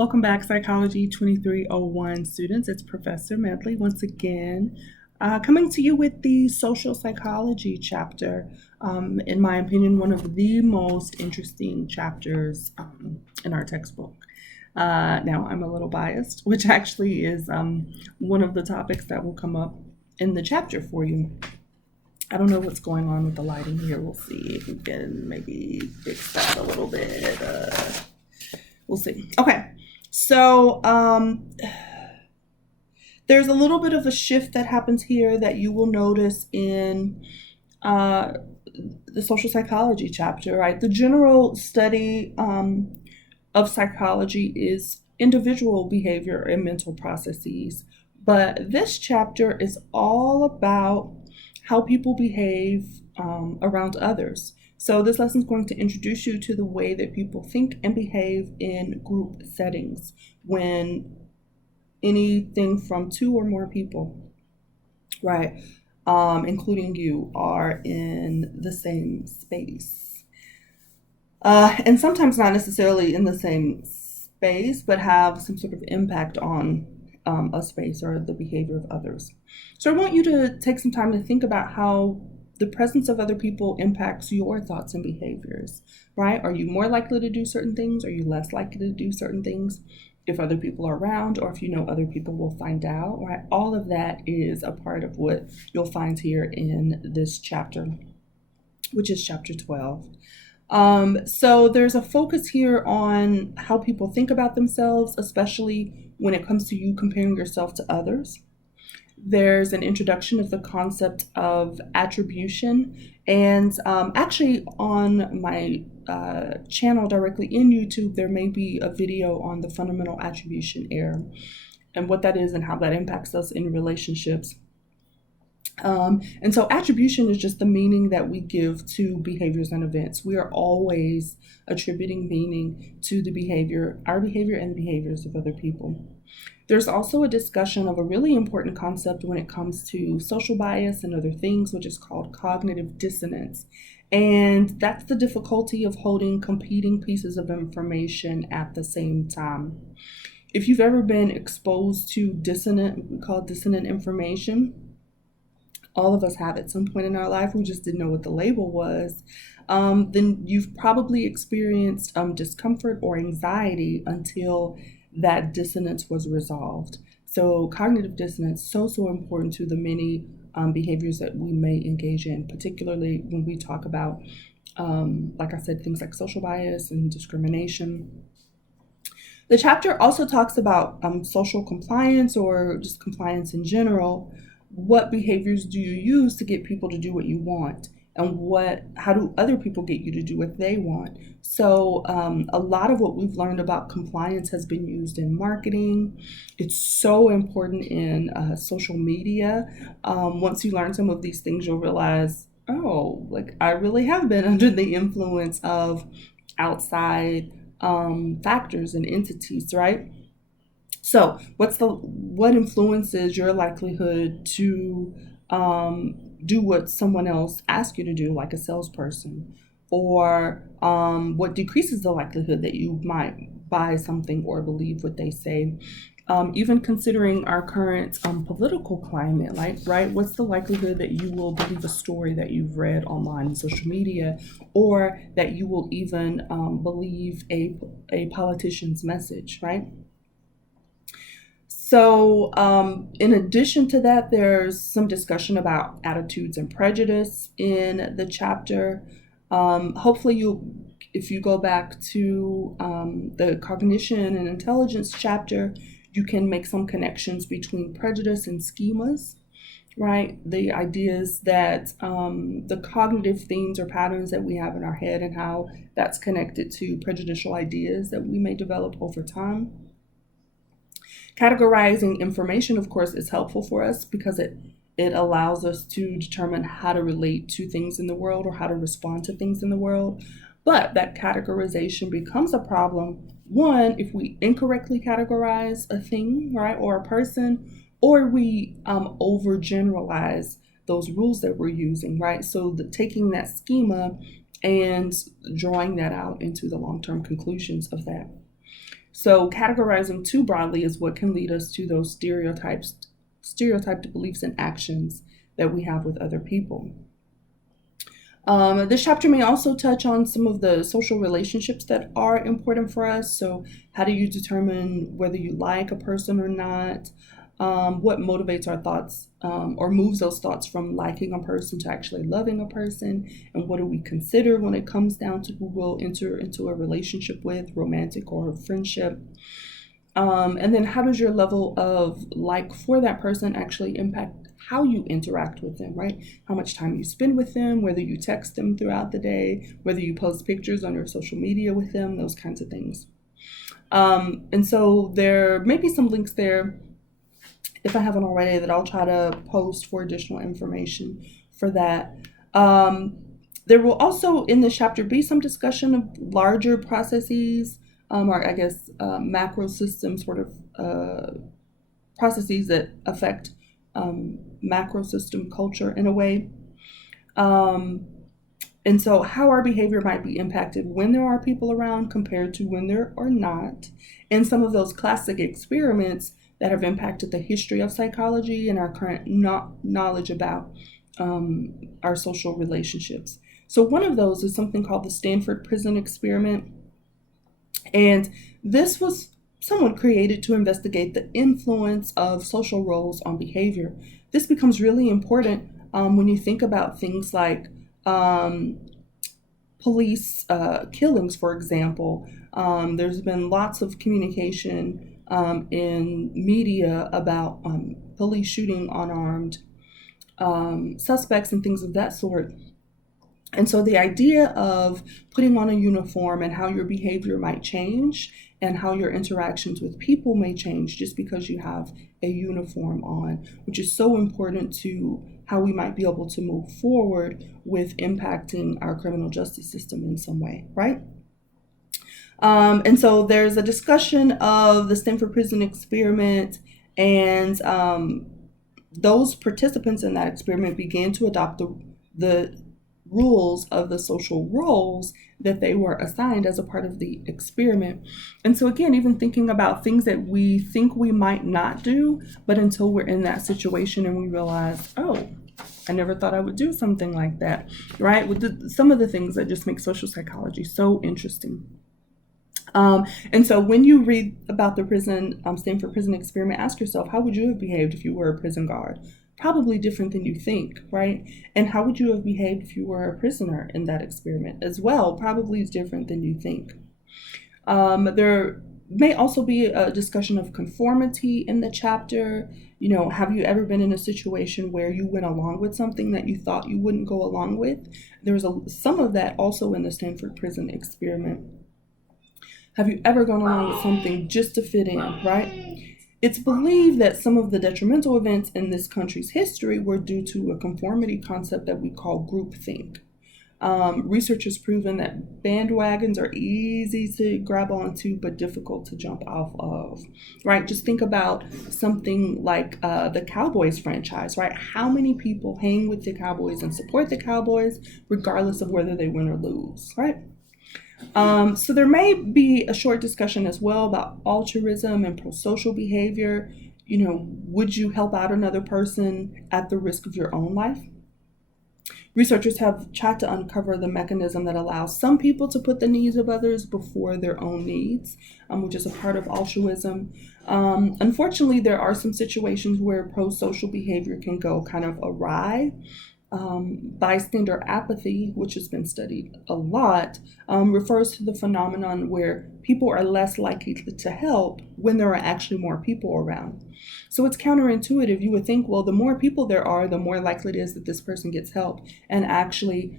Welcome back, Psychology 2301 students. It's Professor Medley once again, coming to you with the social psychology chapter. In my opinion, one of the most interesting chapters in our textbook. Now, I'm a little biased, which actually is one of the topics that will come up in the chapter for you. I don't know what's going on with the lighting here. We'll see if we can maybe fix that a little bit. We'll see. Okay, so there's a little bit of a shift that happens here that you will notice in the social psychology chapter, right? The general study of psychology is individual behavior and mental processes, but this chapter is all about how people behave around others. So this lesson is going to introduce you to the way that people think and behave in group settings when anything from two or more people, right, including you, are in the same space. And sometimes not necessarily in the same space, but have some sort of impact on a space or the behavior of others. So I want you to take some time to think about how the presence of other people impacts your thoughts and behaviors, right? Are you more likely to do certain things? Are you less likely to do certain things if other people are around, or if you know other people will find out, right? All of that is a part of what you'll find here in this chapter, which is chapter 12. So there's a focus here on how people think about themselves, especially when it comes to you comparing yourself to others. There's an introduction of the concept of attribution, and actually on my channel directly in YouTube, there may be a video on the fundamental attribution error and what that is and how that impacts us in relationships. And so attribution is just the meaning that we give to behaviors and events. We are always attributing meaning to the behavior, our behavior and the behaviors of other people. There's also a discussion of a really important concept when it comes to social bias and other things, which is called cognitive dissonance. And that's the difficulty of holding competing pieces of information at the same time. If you've ever been exposed to dissonant, we call it dissonant information, all of us have at some point in our life, we just didn't know what the label was, then you've probably experienced discomfort or anxiety until that dissonance was resolved. So cognitive dissonance, so important to the many behaviors that we may engage in, particularly when we talk about, like I said, things like social bias and discrimination. The chapter also talks about social compliance, or just compliance in general. What behaviors do you use to get people to do what you want? And how do other people get you to do what they want? So a lot of what we've learned about compliance has been used in marketing. It's so important in social media. Once you learn some of these things, you'll realize, oh, like I really have been under the influence of outside factors and entities, right? So what influences your likelihood to do what someone else asks you to do, like a salesperson, or what decreases the likelihood that you might buy something or believe what they say? Even considering our current political climate, right? What's the likelihood that you will believe a story that you've read online on social media, or that you will even believe a politician's message, right? So in addition to that, there's some discussion about attitudes and prejudice in the chapter. Hopefully if you go back to the cognition and intelligence chapter, you can make some connections between prejudice and schemas, right? The ideas that the cognitive themes or patterns that we have in our head and how that's connected to prejudicial ideas that we may develop over time. Categorizing information, of course, is helpful for us because it allows us to determine how to relate to things in the world or how to respond to things in the world. But that categorization becomes a problem, one, if we incorrectly categorize a thing, right, or a person, or we overgeneralize those rules that we're using, right? So taking that schema and drawing that out into the long-term conclusions of that. So categorizing too broadly is what can lead us to those stereotyped beliefs and actions that we have with other people. This chapter may also touch on some of the social relationships that are important for us. So how do you determine whether you like a person or not? What motivates our thoughts or moves those thoughts from liking a person to actually loving a person? And what do we consider when it comes down to who we'll enter into a relationship with, romantic or friendship? And then how does your level of like for that person actually impact how you interact with them, right? How much time you spend with them, whether you text them throughout the day, whether you post pictures on your social media with them, those kinds of things. And so there may be some links there, if I haven't already, that I'll try to post for additional information for that. There will also in this chapter be some discussion of larger processes, or I guess macro system sort of processes that affect macro system culture in a way. And so how our behavior might be impacted when there are people around compared to when there are not. And some of those classic experiments that have impacted the history of psychology and our current knowledge about our social relationships. So one of those is something called the Stanford prison experiment. And this was somewhat created to investigate the influence of social roles on behavior. This becomes really important when you think about things like police killings, for example. There's been lots of communication in media about police shooting unarmed suspects and things of that sort. And so the idea of putting on a uniform and how your behavior might change and how your interactions with people may change just because you have a uniform on, which is so important to how we might be able to move forward with impacting our criminal justice system in some way, right? And so there's a discussion of the Stanford prison experiment, and those participants in that experiment began to adopt the rules of the social roles that they were assigned as a part of the experiment. And so again, even thinking about things that we think we might not do, but until we're in that situation and we realize, oh, I never thought I would do something like that, right? With some of the things that just make social psychology so interesting. And so when you read about the Stanford prison experiment, ask yourself, how would you have behaved if you were a prison guard? Probably different than you think, right? And how would you have behaved if you were a prisoner in that experiment as well? Probably is different than you think. There may also be a discussion of conformity in the chapter. You know, have you ever been in a situation where you went along with something that you thought you wouldn't go along with? There's some of that also in the Stanford prison experiment. Have you ever gone along with something just to fit in, right? It's believed that some of the detrimental events in this country's history were due to a conformity concept that we call groupthink. Research has proven that bandwagons are easy to grab onto, but difficult to jump off of, right? Just think about something like the Cowboys franchise, right? How many people hang with the Cowboys and support the Cowboys, regardless of whether they win or lose, right? So there may be a short discussion as well about altruism and pro-social behavior. You know, would you help out another person at the risk of your own life? Researchers have tried to uncover the mechanism that allows some people to put the needs of others before their own needs, which is a part of altruism. Unfortunately, there are some situations where pro-social behavior can go kind of awry. Bystander apathy, which has been studied a lot, refers to the phenomenon where people are less likely to help when there are actually more people around. So it's counterintuitive. You would think, well, the more people there are, the more likely it is that this person gets help. And actually,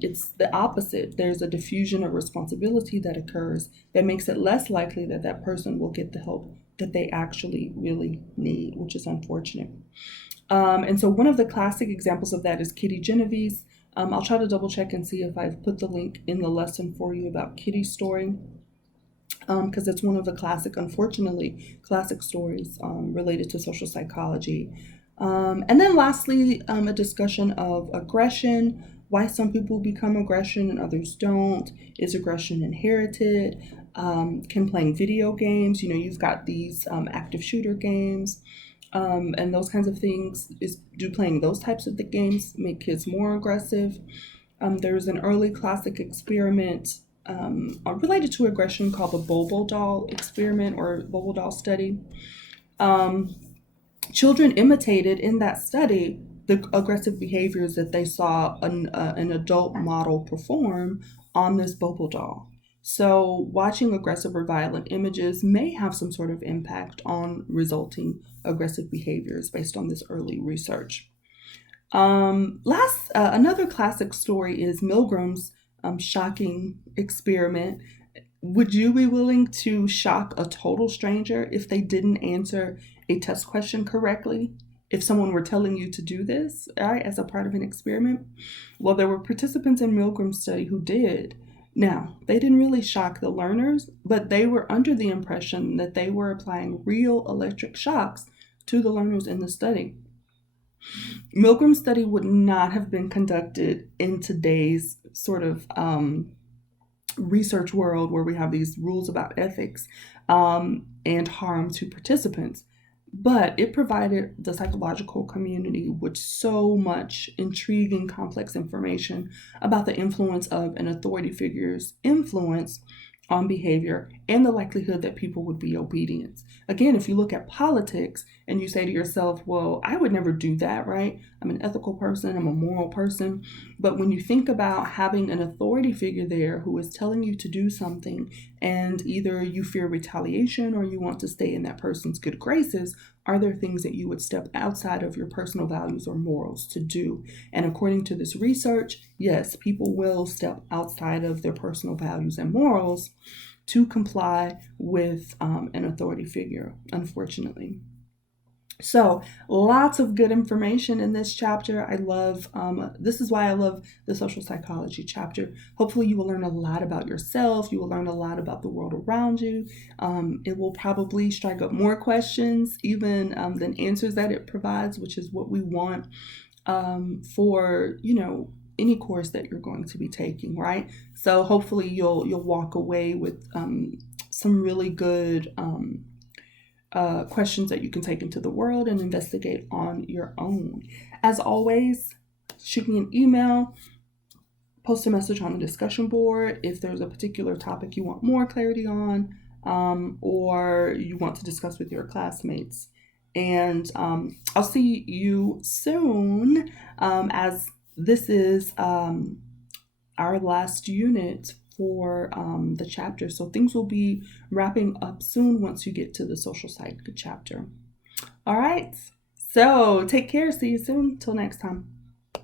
it's the opposite. There's a diffusion of responsibility that occurs that makes it less likely that that person will get the help that they actually really need, which is unfortunate. And so one of the classic examples of that is Kitty Genevieve's. I'll try to double check and see if I've put the link in the lesson for you about Kitty's story, because it's one of the unfortunately, classic stories related to social psychology. And then lastly, a discussion of aggression, why some people become aggression and others don't. Is aggression inherited? can playing video games. You've got these active shooter games, and those kinds of things. Do playing those types of the games make kids more aggressive? There's an early classic experiment related to aggression called the Bobo doll experiment or Bobo doll study. Children imitated in that study the aggressive behaviors that they saw an adult model perform on this Bobo doll. So watching aggressive or violent images may have some sort of impact on resulting aggressive behaviors based on this early research. Another classic story is Milgram's shocking experiment. Would you be willing to shock a total stranger if they didn't answer a test question correctly? If someone were telling you to do this, right, as a part of an experiment? Well, there were participants in Milgram's study who did. Now, they didn't really shock the learners, but they were under the impression that they were applying real electric shocks to the learners in the study. Milgram's study would not have been conducted in today's sort of research world where we have these rules about ethics and harm to participants. But it provided the psychological community with so much intriguing, complex information about the influence of an authority figure's influence on behavior and the likelihood that people would be obedient. Again, if you look at politics and you say to yourself, well, I would never do that, right? I'm an ethical person, I'm a moral person. But when you think about having an authority figure there who is telling you to do something and either you fear retaliation or you want to stay in that person's good graces, are there things that you would step outside of your personal values or morals to do? And according to this research, yes, people will step outside of their personal values and morals to comply with an authority figure, unfortunately. So lots of good information in this chapter. I love, this is why I love the social psychology chapter. Hopefully you will learn a lot about yourself. You will learn a lot about the world around you. It will probably strike up more questions even than answers that it provides, which is what we want for, any course that you're going to be taking, right? So hopefully you'll walk away with some really good questions that you can take into the world and investigate on your own. As always, shoot me an email, post a message on the discussion board if there's a particular topic you want more clarity on, or you want to discuss with your classmates. And I'll see you soon, as this is our last unit for the chapter. So things will be wrapping up soon once you get to the social psych chapter. All right. So take care. See you soon. Till next time.